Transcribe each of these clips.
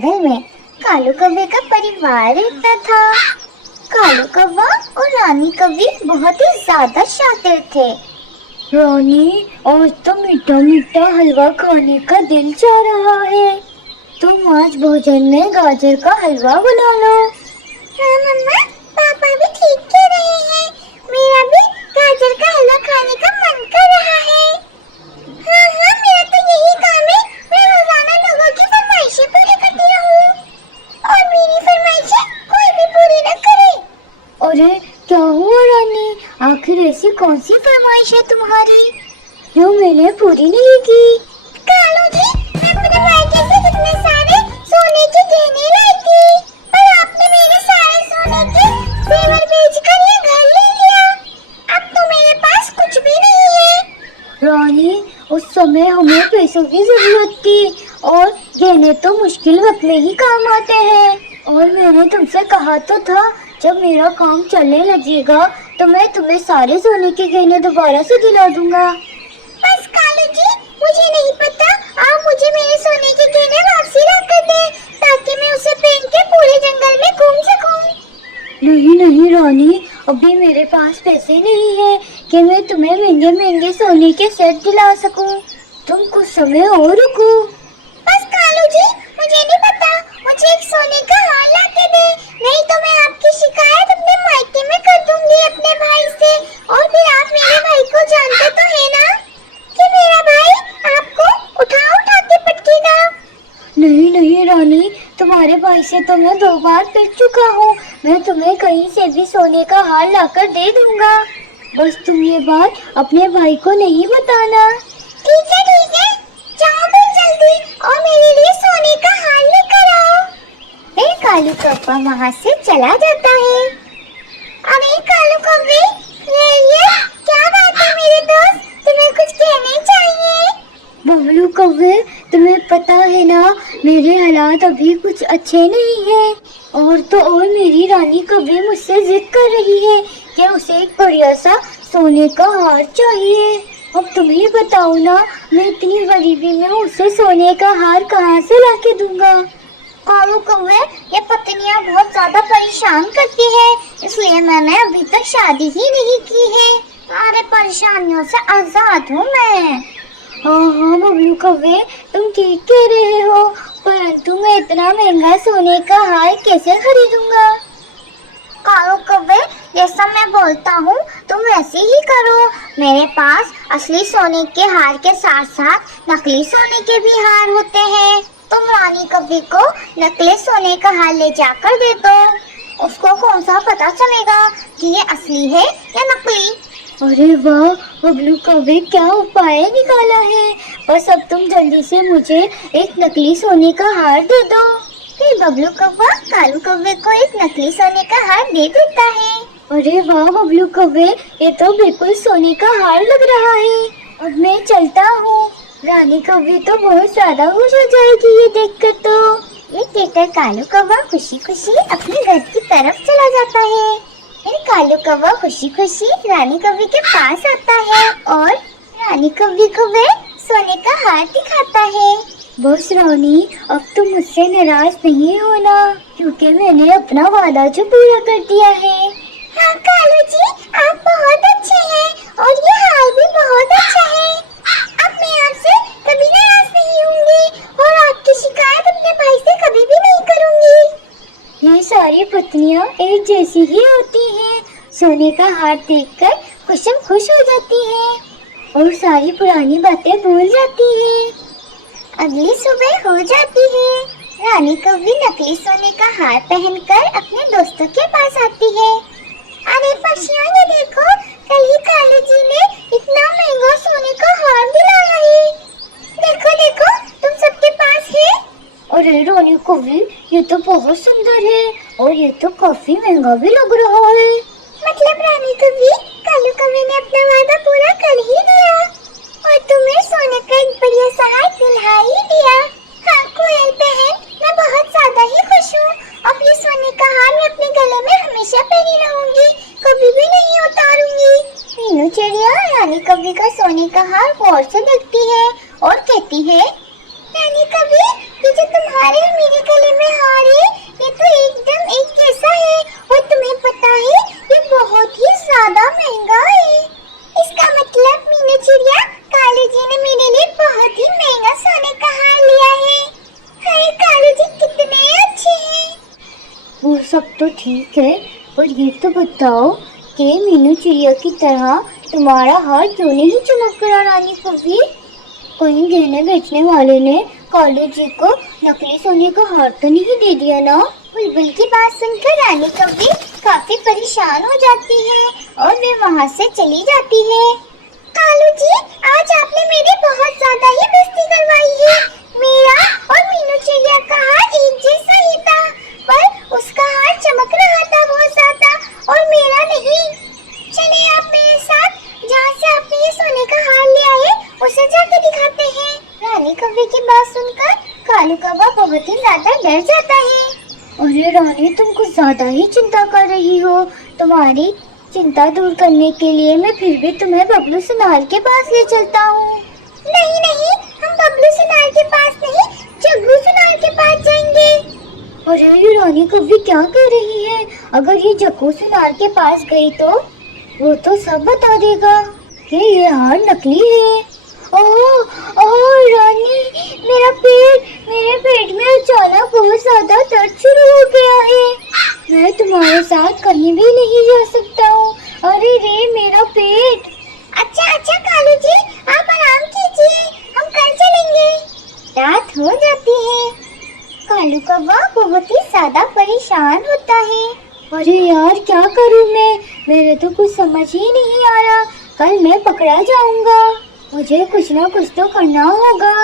जंगल में कालू कौवे का परिवार रहता था। कालू कौवा और रानी कौवी बहुत ही ज्यादा शातिर थे। रानी, आज तो मीठा मीठा हलवा खाने का दिल चाह रहा है। तुम आज भोजन में गाजर का हलवा बना लो। हाँ मम्मा, पापा भी ठीक कह रहे हैं। मेरा भी गाजर का हलवा खाने का मन कर रहा है। हाँ हाँ, मेरा तो यही काम है। मैं रोजाना लोगों की फरमाइशें पूरी करती रहूं और मेरी फरमाइशें कोई भी पूरी न करे। अरे क्या हुआ रानी, आखिर ऐसी कौन सी फरमाइश है तुम्हारी जो मैंने पूरी नहीं की? कालू जी, मैं अपने भाई के लिए कितने सारे सोने के गहने लाई थी, पर आपने मेरे सारे सोने के जेवर बेचकर ये घर ले लिया। अब तो मेरे पास कुछ भी नहीं है। रानी, उस समय हमें पैसों की जरूरत थी और गहने तो मुश्किल वक्त में ही काम आते हैं। और मैंने तुमसे कहा तो था, जब मेरा काम चलने लगेगा तो मैं तुम्हें सारे सोने के गहने दोबारा से दिला दूंगा। बस कालू जी, मुझे नहीं पता, आप मुझे मेरे सोने के गहने वापसी ला कर दें ताकि मैं उसे पहन के पूरे जंगल में घूम सकूं। नहीं नहीं रानी, अभी मेरे पास पैसे नहीं है कि मैं तुम्हें महंगे महंगे सोने के सेट दिला सकूं। तुम कुछ समय और रुको। बस कालू जी, मुझे नहीं पता, मुझे एक सोने का हार ला के दे, नहीं तो मैं आपकी शिकायत अपने मायके में कर दूंगी अपने भाई से। और फिर आप मेरे भाई को जानते तो है ना कि मेरा भाई आपको उठा उठा के पटकेगा। नहीं नहीं रानी, तुम्हारे भाई से तो मैं 2 बार पिट चुका हूँ। मैं तुम्हें कहीं से भी सोने का हार लाकर दे दूंगा। बस तुम ये बात अपने भाई को नहीं बताना। ठीक है, जाओ फिर जल्दी और मेरे लिए सोने का हार लेकर आओ। फिर कालू कौवा वहाँ से चला जाता है। अरे कालू कौवे, ये क्या बात है मेरे दोस्त, तुम्हें कुछ कहने चाहिए? बबलू कौवे, तुम्हें पता है ना, मेरे हालात अभी कुछ अच्छे नहीं हैं। और तो और मेरी रानी कौवी मुझसे जिद कर रही है कि उसे एक बढ़िया सा सोने का हार चाहिए। अब तुम्हें बताओ ना, मैं इतनी गरीबी में उसे सोने का हार कहाँ से लाके दूंगा? कालू कौवे, ये पत्नियां बहुत ज्यादा परेशान करती है, इसलिए मैंने अभी तक शादी ही नहीं की है। सारे परेशानियों से आजाद हूँ मैं। हाँ बबलू कौवे, तुम ठीक कह रहे हो, परंतु मैं इतना महंगा सोने का हार कैसे खरीदूंगा? कालू कौवे, जैसा मैं बोलता हूँ तुम वैसे ही करो। मेरे पास असली सोने के हार के साथ साथ नकली सोने के भी हार होते हैं। तुम रानी कौवी को नकली सोने का हार ले जाकर दे दो, उसको कौन सा पता चलेगा कि ये असली है या नकली। अरे वाह बबलू कौवे, क्या उपाय निकाला है। बस अब तुम जल्दी से मुझे एक नकली सोने का हार दे दो। फिर बबलू कौवा कालू कौवे को एक नकली सोने का हार दे देता है। अरे वाह बबलू कौवे, ये तो बिल्कुल सोने का हार लग रहा है। अब मैं चलता हूँ। रानी कौवी तो बहुत ज्यादा खुश हो जाएगी ये देखकर। तो ये देखकर कालू कौवा खुशी खुशी अपने घर की तरफ चला जाता है। फिर कालू कौवा खुशी खुशी रानी कौवी के पास आता है और रानी कौवी को वह सोने का हार दिखाता है। बस रानी, अब तुम मुझसे नाराज नहीं होना, क्योंकि मैंने अपना वादा जो पूरा कर दिया है। हाँ कालू जी, आप बहुत अच्छे हैं और ये हार भी बहुत अच्छा है। अब मैं आपसे कभी नाराज नहीं होंगी और आपकी शिकायत अपने भाई से कभी भी नहीं करूंगी। ये सारी पत्नियां एक जैसी ही होती हैं, सोने का हार देखकर खुशम खुश हो जाती हैं और सारी पुरानी बातें भूल जाती हैं। अगली सुबह हो जाती है। रानी कौवी नकली सोने का हार पहनकर अपने दोस्तों के पास आती है। अरे पक्षियों, ये देखो, कल ही कालू जी ने इतना महंगा सोने का हार दिलाया है। देखो देखो, तुम सबके पास है। अरे रानी कौवी, ये तो बहुत सुंदर है और ये तो काफी महंगा भी लग रहा है। मतलब रानी कौवी, कालू कौवी ने अपना वादा पूरा कर ही दिया और तुम्हें सोने का एक बढ़िया सा हार दिला ही दिया। हाँ कोयल बहन, मैं बहुत ज्यादा ही खुश हूँ। अब ये सोने का हार मैं अपने गले में हमेशा पहनी रहूंगी, कभी भी नहीं उतारूंगी। मीनू चिड़िया रानी कौवी का सोने का हार गौर से देखती है और कहती है, रानी कौवी, ये जो तुम्हारे और मेरे गले सब तो ठीक है, पर ये तो बताओ कि मीनू चिड़िया की तरह तुम्हारा हार क्यों नहीं चमक रहा रानी कभी? कहीं गहने बेचने वाले ने कालू जी को नकली सोने का हार तो नहीं दे दिया ना? बुलबुल की बात सुनकर रानी कभी काफी परेशान हो जाती है और वे वहाँ से चली जाती है। कालू जी, आज आपने मेरी बहुत ज्यादा ही बेइज्जती करवाई है। मेरा और मीनू चिड़िया का हार एक जैसा ही था, पर उसका हार चमक रहा था बहुत ज्यादा और मेरा नहीं। चलिए आप मेरे साथ, जहाँ से आपने ये सोने का हार ले आए उसे जाके दिखाते हैं। रानी कव्वे की बात सुनकर कालू कौवा बहुत ही ज्यादा डर जाता है। अरे रानी, तुम कुछ ज्यादा ही चिंता कर रही हो। तुम्हारी चिंता दूर करने के लिए मैं फिर भी तुम्हें बबलू सुनार के पास ले चलता हूँ। नहीं नहीं, हम बबलू सुनार के पास नहीं, जग्गू सुनार के पास जाएंगे। अरे ये रानी कव्वे क्या कह रही है? अगर ये जग्गू सुनार के पास गई तो वो तो सब बता देगा कि ये हार नकली है। ओह रानी, मेरे पेट में अचानक बहुत ज्यादा दर्द शुरू हो गया है। मैं तुम्हारे साथ कहीं भी नहीं जा सकता हूँ। अरे रे मेरा पेट। अच्छा कालू जी, आप आराम कीजिए, हम कल चलेंगे। रात हो जाती है। कालू कौवा बहुत ही ज्यादा परेशान होता है। अरे यार, क्या करूँ मैं? मेरे तो कुछ समझ ही नहीं आ रहा। कल मैं पकड़ा जाऊंगा, मुझे कुछ ना कुछ तो करना होगा।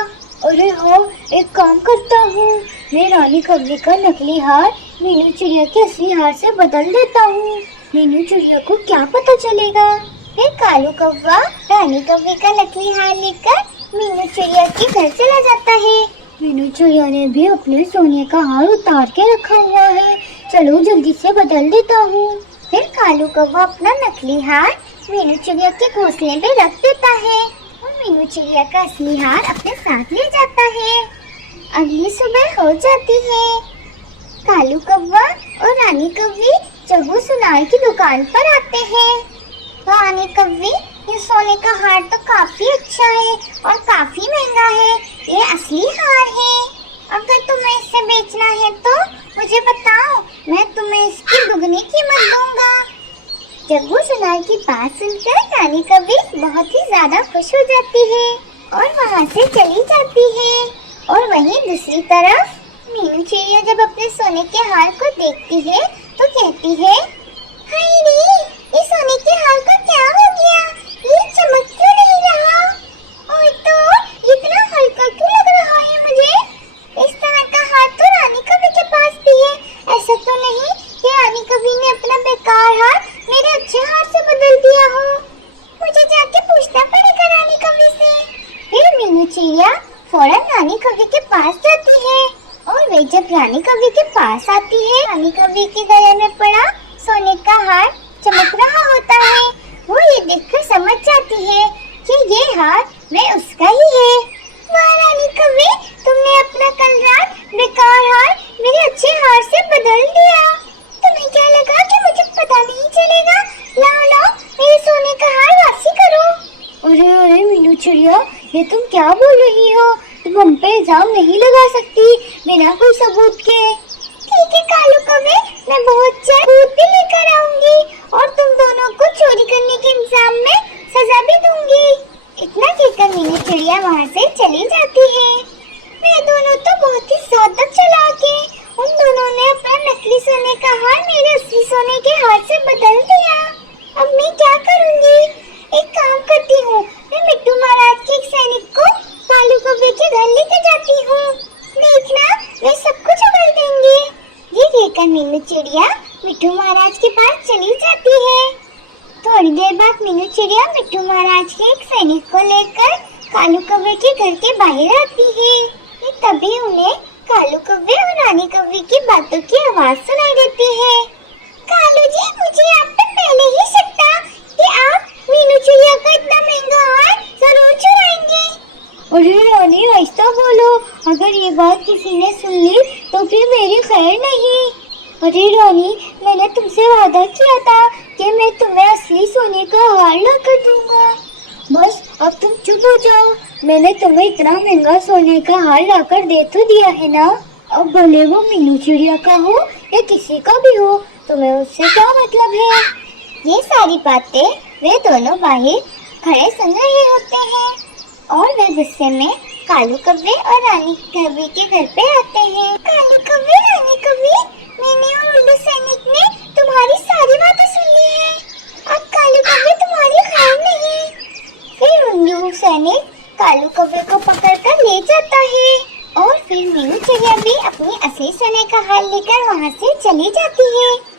अरे हाँ, एक काम करता हूँ, मैं रानी कव्वे का नकली हार मीनू चिड़िया के असली हार से बदल देता हूँ। मीनू चिड़िया को क्या पता चलेगा? फिर कालू कौवा रानी कव्वे का नकली हार लेकर मीनू चिड़िया के घर चला जाता है। मीनू चिड़िया ने भी अपने सोने का हार उतार के रखा हुआ है। चलो जल्दी से बदल देता हूँ। फिर कालू कौवा अपना नकली हार मीनू चिड़िया के घोंसले पे रख देता है और मीनू चिड़िया का असली हार अपने साथ ले जाता है। अगली सुबह हो जाती है। कालू कौवा और रानी कव्वे जग्गू सुनार की दुकान पर आते हैं। रानी कव्वे, ये सोने का हार तो काफी अच्छा है और काफी महंगा है। ये असली हार है। अगर तुम्हें इसे बेचना है तो मुझे बताओ, मैं तुम्हें इसकी दुगनी कीमत दूंगा। जग्गू सुनार की बात सुनकर रानी कव्वे बहुत ही ज्यादा खुश हो जाती है और वहाँ से चली जाती है। और वहीं दूसरी तरफ मीनू चिड़िया जब अपने सोने के हार को देखती है तो कहती है, हाय रे, इस सोने के हार को क्या हो गया? ये चमक क्यों नहीं रहा? और तो इतना हल्का क्यों लग रहा है मुझे? इस तरह का हार तो रानी कव्वे के पास भी है। ऐसा तो नहीं कि रानी कव्वे ने अपना बेकार हार मेरे अच्छे हार से बदल दिया हो। मुझे जाके पूछना पड़ेगा रानी कव्वे से। फिर मीनू चिड़िया फौरन रानी कव्वे के पास जाती है और वे जब रानी कव्वे के पास आती है, रानी कव्वे के गले में पड़ा सोने का हार चमक रहा होता है। वो ये देखकर समझ जाती है कि ये हार वे उसका ही है। वाह रानी कव्वे, तुमने अपना कल रात बेकार हार मेरे अच्छे हार से बदल दिया। तुम्हें क्या लगा कि मुझे पता नहीं चलेगा? लाओ मेरे सोने का हार वापसी करो। अरे मीनू चिड़िया, ये तुम क्या बोल रही हो? तुम हम पे इल्जाम नहीं लगा सकती बिना कोई सबूत के। ठीक है कालू कव्वे, मैं बहुत जल्द सबूत भी लेकर आऊंगी और तुम दोनों को चोरी करने के इल्जाम में सजा भी दूंगी। इतना कहकर मीनू चिड़िया वहाँ से चली जाती है। वे दोनों तो बहुत ही ज्यादा चालाक हैं। उन दोनों ने अपना नकली सोने का हार मेरे असली सोने के हार से बदल दिया। अब मैं क्या करूँगी? एक काम करती हूँ, मैं मिट्टू महाराज के एक सैनिक को कालू कव्वे के घर लेकर जाती हूँ। देखना, वे सब कुछ उगल देंगे। ये कहकर मीनू चिड़िया मिट्टू महाराज के पास चली जाती है। थोड़ी देर बाद मीनू चिड़िया मिट्टू महाराज के एक सैनिक को लेकर कालू कव्वे के घर के बाहर आती है। तभी उन्हें कालू कव्वे और रानी कव्वे की बातों की आवाज सुनाई देती है। कालू जी, मुझे आप पे पहले ही शक था कि आप मीनू चिड़िया का इतना महंगा हार जरूर चुराएंगे। अरे रानी, आहिस्ता बोलो, अगर ये बात किसी ने सुन ली तो फिर मेरी खैर नहीं। अरे रानी, मैंने तुमसे वादा किया था कि मैं तुम्हें असली सोने का हार ला कर दूंगा। बस अब तुम चुप हो जाओ। मैंने तुम्हें इतना महंगा सोने का हार लाकर दे तो दिया है ना। अब भले वो मीनू चिड़िया का हो या किसी का भी हो, तुम्हें उससे क्या मतलब है? ये सारी बातें वे दोनों बाहर खड़े सुन रहे होते हैं और वे गुस्से में कालू कव्वे और रानी कव्वे के घर पे आते हैं। कालू कव्वे, रानी कव्वे, मैंने और उल्लू सैनिक ने तुम्हारी सारी बातें सुन ली है। अब कालू कव्वे तुम्हारी खैर नहीं। फिर उल्लू सैनिक कालू कव्वे को पकड़कर ले जाता है और फिर मीनू चिड़िया भी अपनी असली सोने का हाल लेकर वहाँ से चली जाती है।